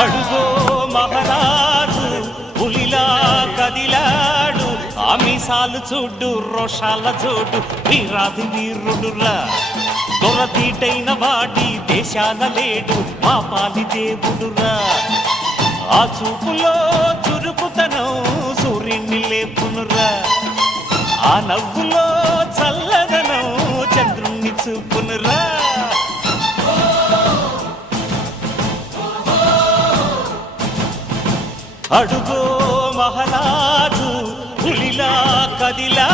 అడుగో మహారాజు పులిలా కదిలాడు, ఆమిసాలు చూడు రోషాల జోడు, వీరాది వీరుడురా. దొరతీటైన వాడి దేశాన లేడు, మా పాలి దేవుడురా. ఆ చూపులో చురుకుతనం సూర్యుని లేపునురా, ఆ నవ్వులో చల్లదనం చంద్రుణ్ణి చూపునురా. అడుగో మహారాజు పులిలా కదిలా